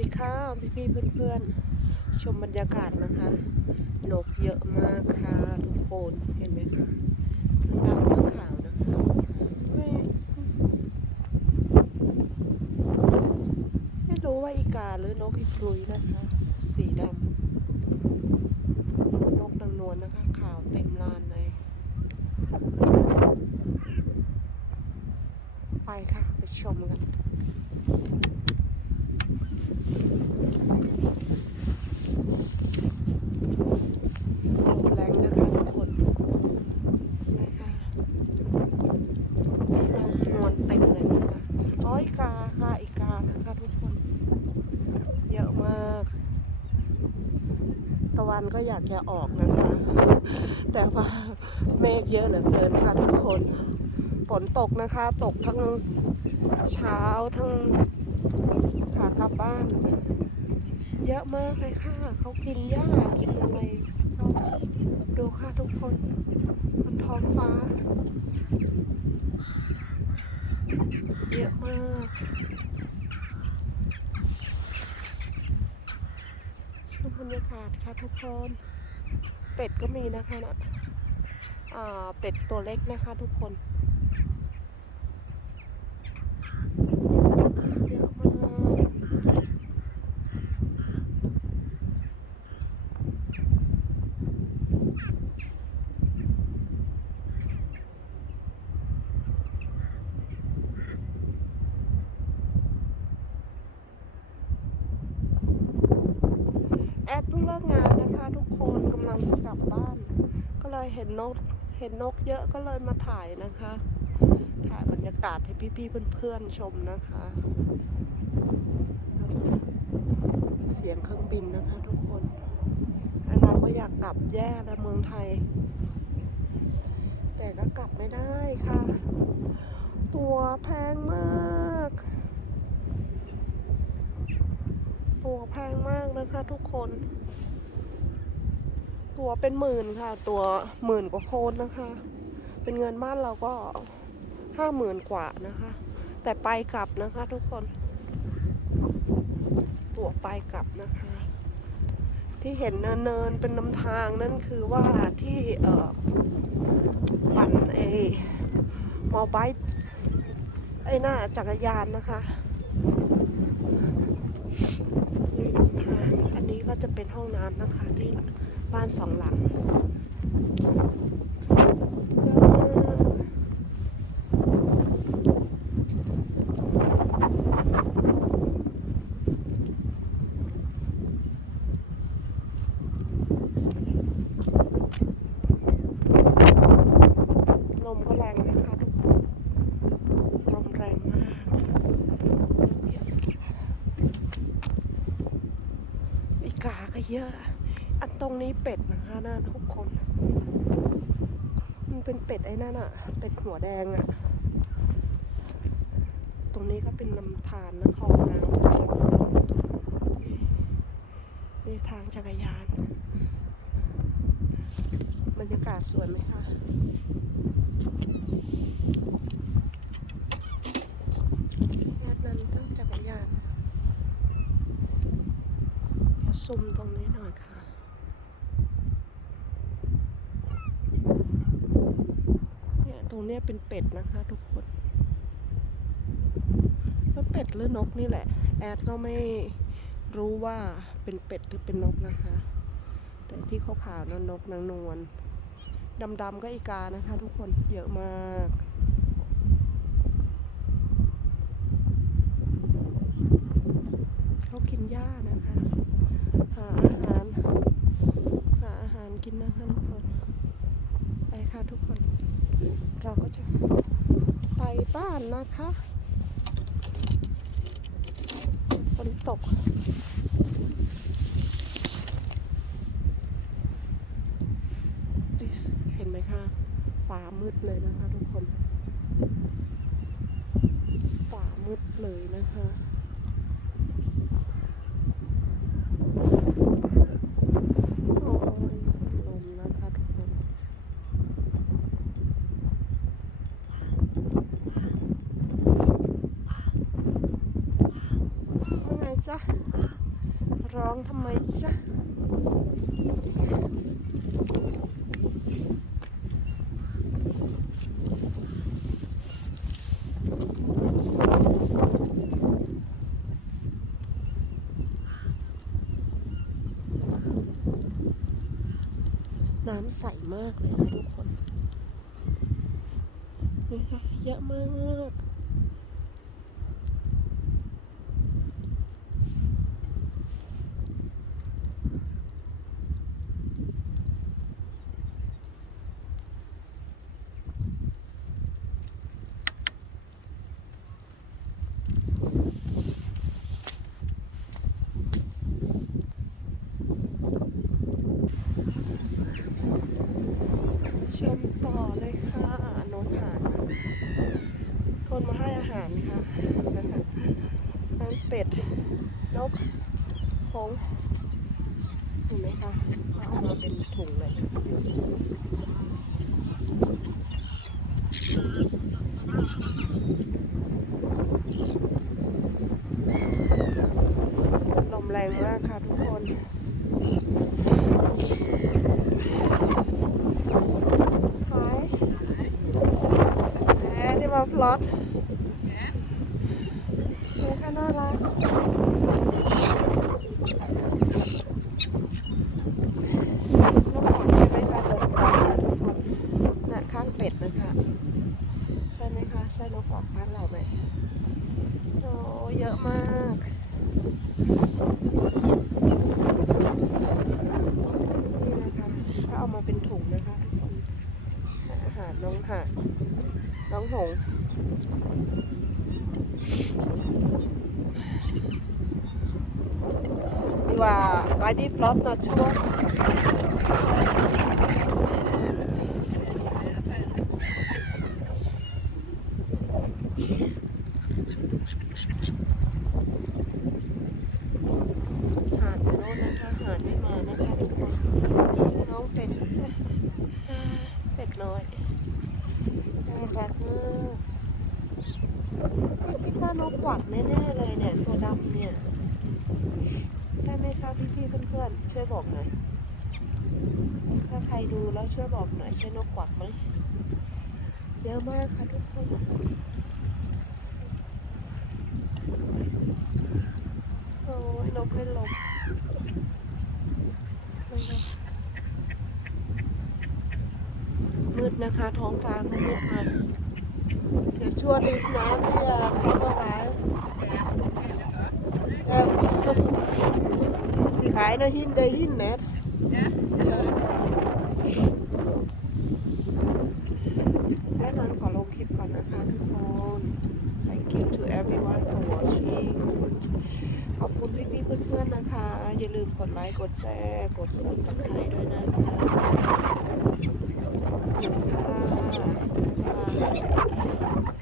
ดีค่ะพี่พี่เพื่อนๆ ชมบรรยากาศนะคะ นกเยอะมากค่ะ ทุกคนเห็นไหมคะทั้งดำทั้งขาวนะคะไม่ไม่รู้ว่าอีกาหรือนกอีกรุยนะคะ สีดำนกนางนวลนะคะ ขาวเต็มลานเลย ไปค่ะ ไปชมกัน ลมแรงนะคะทุกคนนะคะนวลเต็มเลยนะคะอ๋ออีกาค่ะอีกานะคะทุกคน เยอะมาก ตะวันก็อยากจะออกนะคะ แต่ว่าเมฆเยอะเหลือเกินค่ะทุกคน ฝนตกนะคะ ตกทั้งเช้าทั้งขากลับบ้าน เยอะมากเลยค่ะ เขากินหญ้ากินอะไรดูค่ะทุกคนบนท้องฟ้า เยอะมากชม บรรยากาศค่ะทุกคน เป็ดก็มีนะคะนะเป็ดตัวเล็กนะคะทุกคน เยอะมาก แอดเพิ่งเลิกงานนะคะ ทุกค นกำลังจะกลับบ้าน ก็เลยเห็นนกเห็นนกเยอะก็เลยมาถ่ายนะคะ ถ่ายบรรยากาศให้พี่ๆเพื่อนๆชมนะคะ เสียงเครื่องบินนะคะทุกคนอ้เราก็อยากกลับแย่แล้วเมืองไทย แต่ก็กลับไม่ได้ค่ะ ตัวแพงมาก ตัวแพงมากนะคะทุกคน ตัวเป็นหมื่นค่ะ ตัวหมื่นกว่าโคนนะคะ เป็นเงินบ้านเราก็ห้าหมื่นกว่านะคะ แต่ไปกลับนะคะ ทุกคน ตัวไปกลับนะคะ ที่เห็นเนินๆเป็นนำทางนั่นคือว่าที่เอ่อปั่นเอมอไบค์ไอ้หน้าจักรยานนะคะนี่นะคะอันนี้ก็จะเป็นห้องน้ำนะคะที่ บ้านสองหลังลมก็แรงนะคะทุกคน ลมแรงมากอีกาก็เยอะ รงนี้เป็ดนะคะนะทุกคน มันเป็นเป็ดไอ้นั่นอะเป็ดหัวแดงอะตรงนี้ก็เป็นลำธารนะคลองน้ำนี่นี่ทางจักรยานบรรยากาศสวยไหมคะแอดนั้นต้องจักรยานเดี๋ยวซูมตรงนี้หน่อยค่ะ เนี่ยต รงเนี้ยเป็นเป็ดนะคะ ทุกคนก็เป็ดหรือนกนี่แหละ แอดก็ไม่รู้ว่าเป็นเป็ดหรือเป็นนกนะคะ แต่ที่ขาวๆนั่นนกนางนวลดำๆก็อีกานะคะ ทุกคนเยอะมากเขากินหญ้านะคะ หาอาหาร หาอาหารกินนะคะทุกคน ไปค่ะทุกคน เราก็จะไปบ้านนะคะฝนตกดิสเห็นไหมคะฟ้ามืดเลยนะคะทุกคนฟ้ามืดเลยนะคะ โอ้ยลมนะคะทุกคนมื ไง จ๊ะ ร้องทำไมจ๊ะน้ำใสมากเลยค่ะทุกคนนี่ค่ะเยอะมาก ชมต่อเลยค่ะนนหานคนมาให้อาหารค่ะน้ำเป็ด นกหงเห็นไหมคะเอามาเป็นถุงเลยลมแรงมากค่ะทุกคน Ja, det var flot. Det kan noget lagt. น้องหอนใช่ไหมคะเดินผ่านเนี่ยทุกคนนะข้างเป็ดนะคะใช่ไหมคะ ใช่นกหอนบ้านเราไหมโอ้เยอะมากนี่นะคะก็เอามาเป็นถุงนะคะทุกคน หาน้องหาน้องหงส์ดีว่าไว้ดีฟลอตนะชัวร์หาดโร่นะคะห่านไม่มานะคะน้องเป็ดเป็ดน้อย น่ารักมากคิดว่านกกวักแน่ๆเลยเนี่ย ตัวดำเนี่ย ใช่ไหมคะพี่ๆเพื่อนๆ ช่วยบอกหน่อย ถ้าใครดูแล้วช่วยบอกหน่อยใช่นกกวักไหมเยอะมากค่ะทุกคนโอ้ยนกเล่นลม นะคะ ท้องฟ้ามืดมาเดี๋ยวช่วงนี้นะที่เขาก็ขายเออที่ขายนะหินได้หินเน็ตแน่นอนขอลงคลิปก่อนนะคะทุกคน thank you to everyone for watching ขอบคุณพี่ๆเพื่อนๆนะคะ อย่าลืมกดไลค์ กดแชร์ กด subscribe ด้วยนะคะ